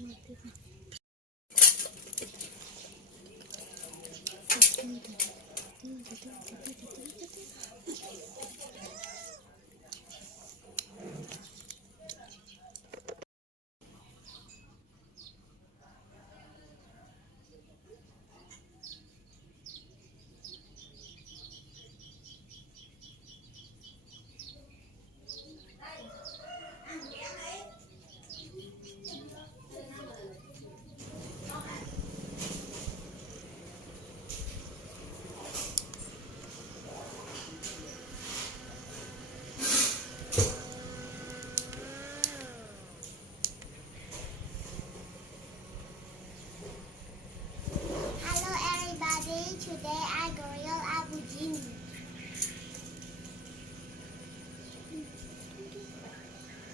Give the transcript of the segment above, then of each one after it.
Hello everybody, today I grill aubergine.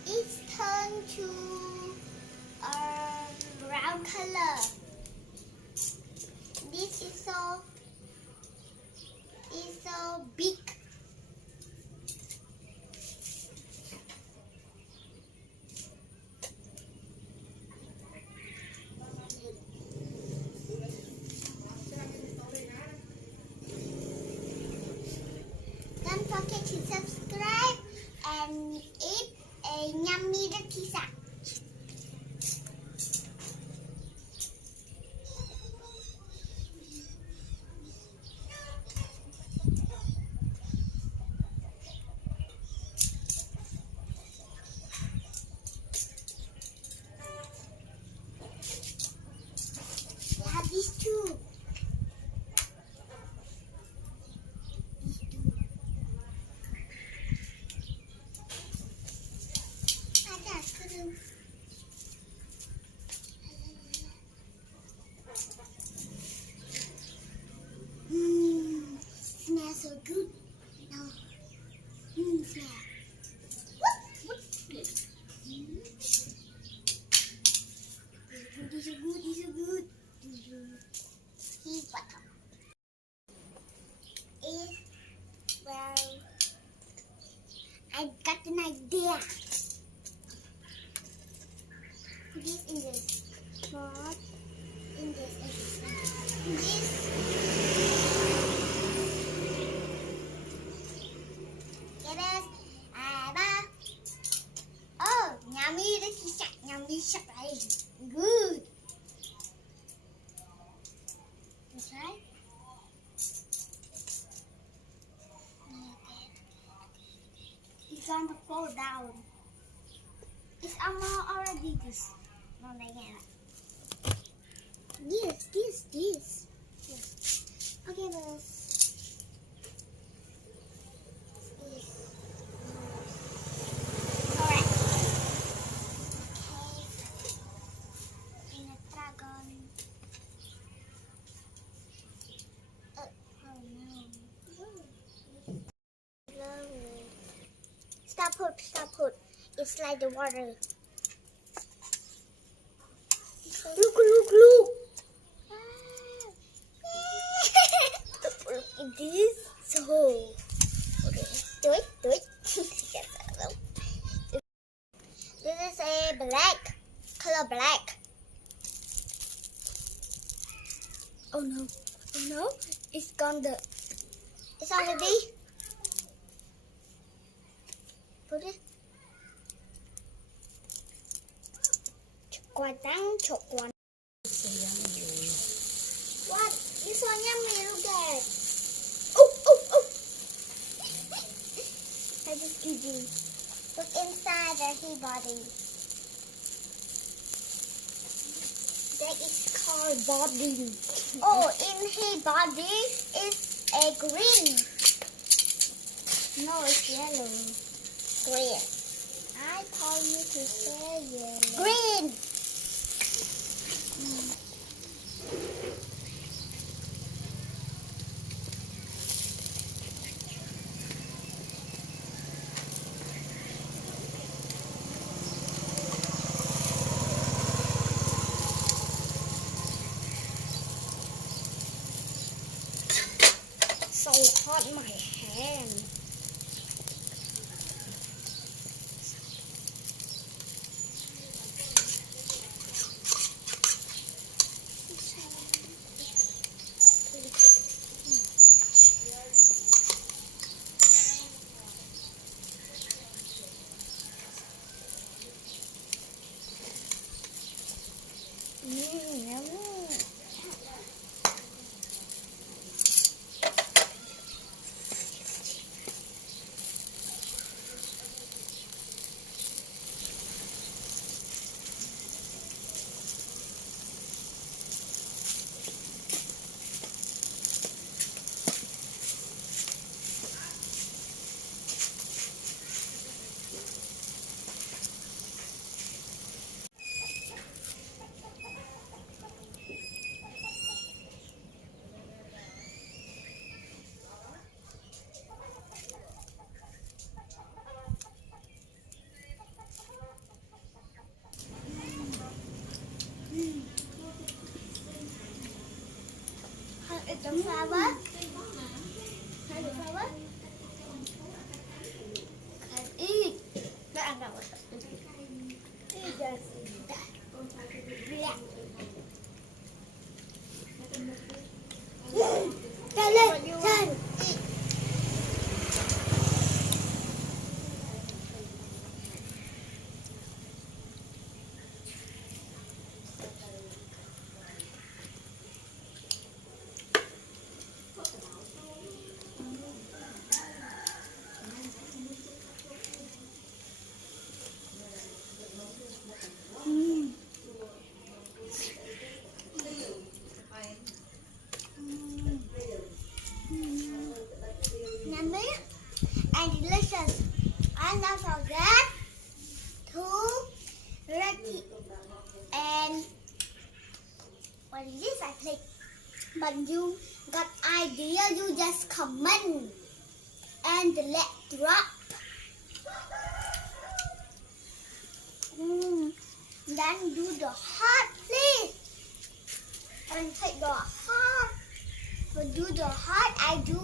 It's turned to brown color. This is so big. Don't forget to subscribe and eat a yummy pizza. I have these two. Smells so good. No. Smell. These are good. These are good. Here's butter. Well, I got an idea. Put this in this pot. In this. Get it? Oh, yummy chocolate. Good. That's right. It's on the fall down. It's already this. No, again. This. Okay, boss. Alright. Okay. In a dragon. No. Stop put. It's like the water. Look. Look at this. So, okay, do it. This is a color black. Oh no, it's gone. It's already. Put it. Chocolate. What? It's so yummy. Look at it. Oh. I just kidding. Look inside the body. That is called body. Oh, in his body is a green. No, it's yellow. Green. I told you to say yellow. Green. So hot my hand. Yummy. Eat the flower. Can the flower? Can eat. Nó ăn đâu rồi? Eat the black. Chân lên, chân. Eat. Yummy and delicious. And don't forget to like and what is this? I click. But you got idea, you just comment and let drop. Then do the heart, please. And take the heart. But do the heart. I do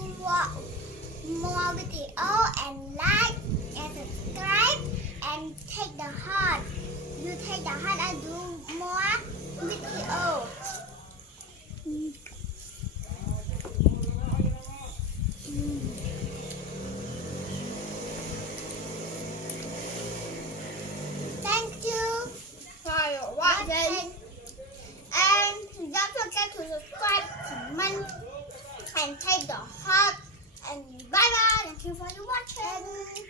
more video and like and subscribe and take the heart. You take the heart. I do more video. Thank you for watching. And don't forget to subscribe, comment, and take the heart. And bye bye. Thank you for watching.